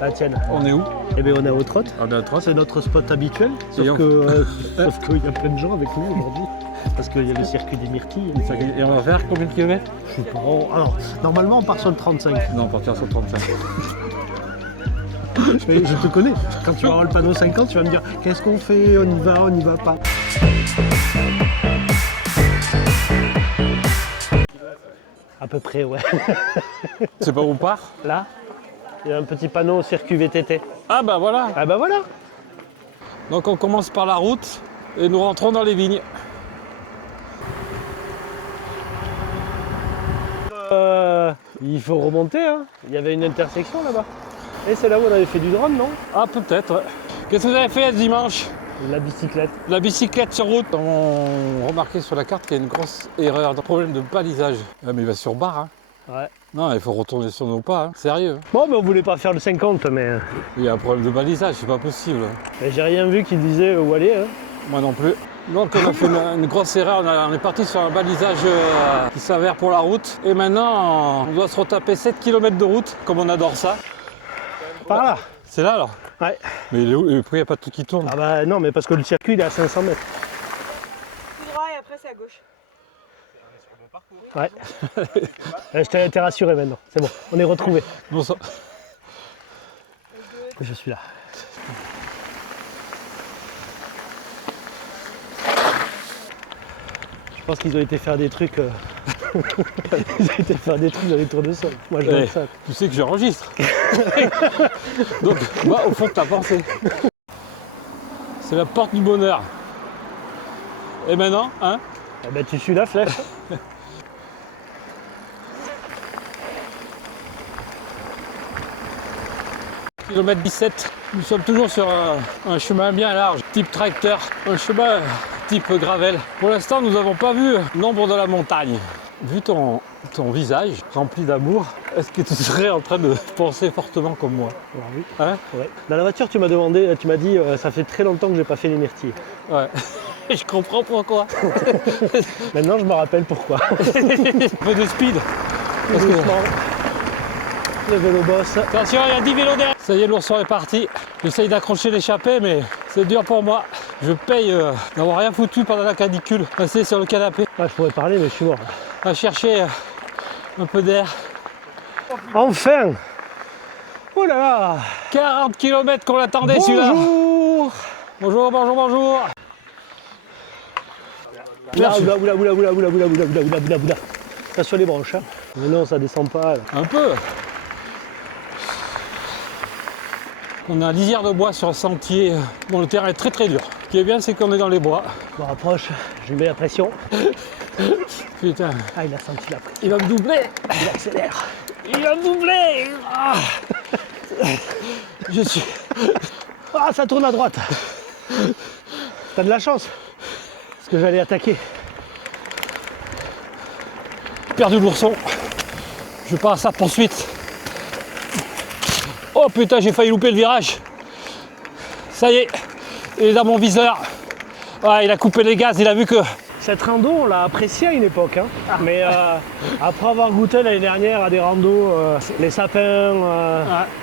La tienne. On est où? Eh bien, on est à Haute-Rotte. On est à Haute-Rotte. C'est notre spot habituel. Sauf qu'il y a plein de gens avec nous aujourd'hui. Parce qu'il y a le circuit des myrtilles. Et on va faire combien de kilomètres? Je sais pas. Alors, normalement, on part sur le 35. Non, on partira sur 35. Mais je te connais. Quand tu vas avoir le panneau 50, tu vas me dire qu'est-ce qu'on fait? On y va pas. À peu près, ouais. C'est pas où on part? Là, il y a un petit panneau circuit VTT. Ah bah voilà. Ah bah voilà. Donc on commence par la route et nous rentrons dans les vignes. Il faut remonter, hein. Il y avait une intersection là-bas. Et c'est là où on avait fait du drone, non? Ah peut-être, ouais. Qu'est-ce que vous avez fait ce dimanche? La bicyclette. La bicyclette sur route. On remarquait sur la carte qu'il y a une grosse erreur, un problème de balisage. Ah, mais il va sur barre, hein. Ouais. Non, il faut retourner sur nos pas, hein. Sérieux. Bon, mais on voulait pas faire le 50, mais Il y a un problème de balisage, c'est pas possible. j'ai rien vu qui disait où aller, hein. Moi non plus. Donc on a fait une grosse erreur, on est parti sur un balisage qui s'avère pour la route. Et maintenant, on doit se retaper 7 km de route, comme on adore ça. Par là. C'est là alors? Ouais. Mais pourquoi il n'y a pas tout qui tourne? Ah bah non, mais parce que le circuit il est à 500 mètres. Tout droit et après c'est à gauche. Ouais. Je t'ai rassuré maintenant. C'est bon, on est retrouvés. Bon, ça... Je suis là. Je pense qu'ils ont été faire des trucs. Ils ont été faire des trucs dans les tours de sol. Moi je vois ça. Tu sais que j'enregistre. Donc, bah, au fond, t'as pensé. C'est la porte du bonheur. Et maintenant, hein? Eh ben tu suis la flèche. Kilomètre 17, nous sommes toujours sur un chemin bien large, type tracteur, un chemin type gravel. Pour l'instant, nous n'avons pas vu l'ombre de la montagne. Vu ton visage rempli d'amour, est-ce que tu serais en train de penser fortement comme moi? Alors oui. Hein? Ouais. Dans la voiture, tu m'as demandé, tu m'as dit, ça fait très longtemps que j'ai pas fait les myrtilles. Ouais. Je comprends pourquoi. Maintenant, je me rappelle pourquoi. Un peu de speed. Parce que... Doucement. Le vélo boss. Attention, il y a 10 vélos derrière. Ça y est, l'ourson est parti. J'essaye d'accrocher l'échappée, mais c'est dur pour moi. Je paye d'avoir rien foutu pendant la canicule, assis sur le canapé, Ah, je pourrais parler, mais je suis mort. à chercher un peu d'air. Enfin! Oh là là! 40 km qu'on l'attendait celui-là. Bonjour! Bonjour, bonjour, bonjour. Oula. Ça sur les branches, hein. Mais non, ça descend pas. Là. Un peu. On a un lisière de bois sur un sentier. Bon, le terrain est très très dur. Ce qui est bien, c'est qu'on est dans les bois. Je me rapproche, je lui mets la pression. Putain, Ah, il a senti la pression. il va me doubler. Il accélère. Il va me doubler. Ah. Je suis... Ah, ça tourne à droite. T'as de la chance. Parce que j'allais attaquer. J'ai perdu l'ourson. Je pars à sa poursuite. Oh putain, j'ai failli louper le virage. Ça y est, il est dans mon viseur. Ouais, il a coupé les gaz, il a vu que... Cette rando, on l'a appréciée à une époque. Hein. Mais après avoir goûté l'année dernière à des randos, les sapins,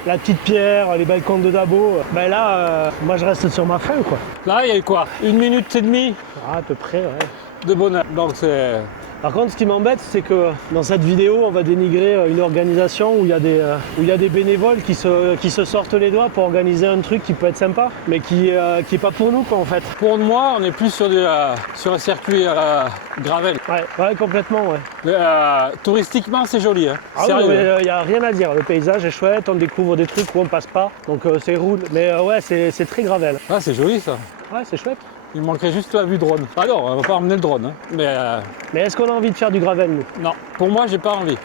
la petite pierre, les balcons de Dabo, ben là, moi je reste sur ma faim, quoi. Là, il y a eu quoi? 1 minute et demie Ah, à peu près, ouais. de bonheur. Donc c'est... Par contre, ce qui m'embête, c'est que dans cette vidéo, on va dénigrer une organisation où il y a des bénévoles qui se sortent les doigts pour organiser un truc qui peut être sympa, mais qui est pas pour nous, quoi, en fait. Pour moi, on est plus sur un circuit gravel. Ouais, complètement, ouais. Touristiquement, c'est joli, hein. Ah Sérieux. il n'y a rien à dire. Le paysage est chouette, on découvre des trucs où on passe pas, donc c'est roule. Mais ouais, c'est très gravel. Ah, c'est joli ça. Ouais, c'est chouette. Il me manquerait juste la vue drone. Ah non, on va pas emmener le drone, hein. Mais est-ce qu'on a envie de faire du gravel, nous? Non, pour moi, j'ai pas envie.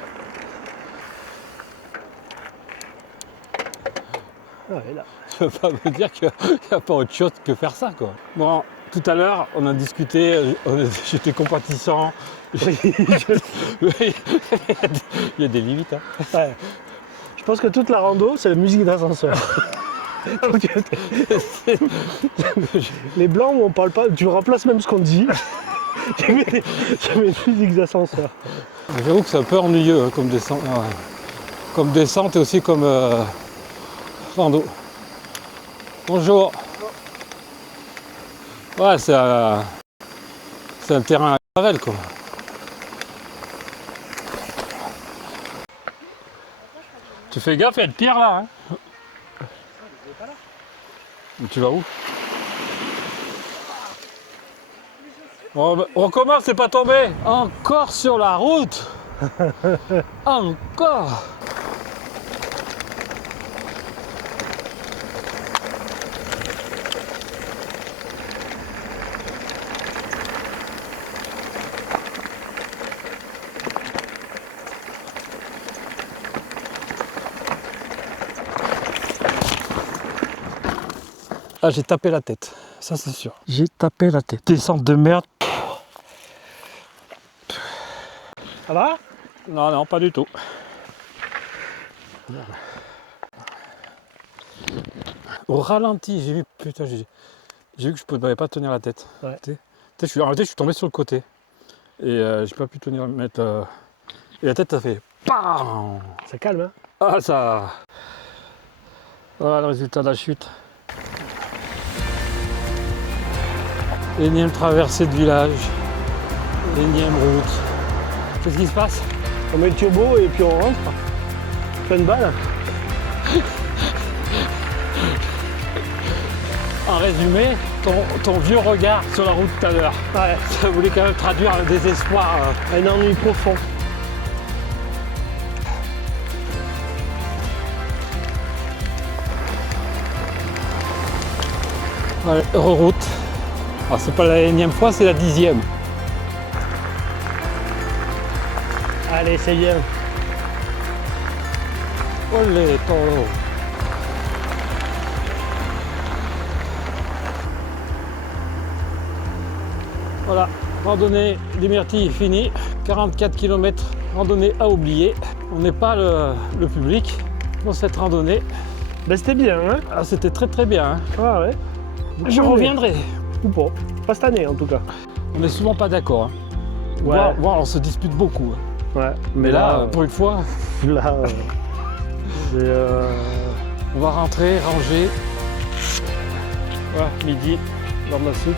Ah, ouais, là. Tu vas pas me dire qu'il n'y a pas autre chose que faire ça, quoi. Bon, tout à l'heure, on a discuté, j'étais compatissant. Oui, Il y a des limites, hein. ouais. Je pense que toute la rando, c'est la musique d'ascenseur. Les blancs où on parle pas, tu remplaces même ce qu'on dit. Tu mets musique d'ascenseur. J'avoue que c'est un peu ennuyeux, hein, comme descente. Ouais. Comme descente et aussi comme rando. Bonjour. Ouais, c'est un terrain à gravel, quoi. Tu fais gaffe, il y a de pierre là. Hein. Tu vas où? On recommence, c'est pas tombé. Encore sur la route. Encore. Ah, j'ai tapé la tête, ça c'est sûr. J'ai tapé la tête. Descente de merde. Ça va? Non, non, pas du tout. Au ralenti, j'ai vu, putain, j'ai vu que je ne pouvais pas tenir la tête. Ouais. En réalité, je suis tombé sur le côté. Et j'ai pas pu tenir, mettre. Et la tête, ça fait. PAM. Ça calme, hein? Ah, ça. Voilà le résultat de la chute. Énième traversée de village. Énième route. Qu'est-ce qui se passe? On met le turbo et puis on rentre. Plein de balles. En résumé, ton vieux regard sur la route tout à l'heure, Ouais. ça voulait quand même traduire un désespoir. Un ennui profond. Ouais, reroute. Alors c'est pas la énième fois, c'est la 10e. Allez, c'est bien. Olé, tolo. Voilà, randonnée des Myrtilles finie. 44 km randonnée à oublier. On n'est pas le public dans cette randonnée. Ben c'était bien, hein? Ah, c'était très très bien. Hein. Ah ouais. Je reviendrai. Ou pas. Pas cette année en tout cas. On n'est souvent pas d'accord. Hein. Ouais. Voire on se dispute beaucoup. Hein. Ouais. Mais là, pour une fois, là, on va rentrer, ranger. Voilà, midi, dans de la soupe.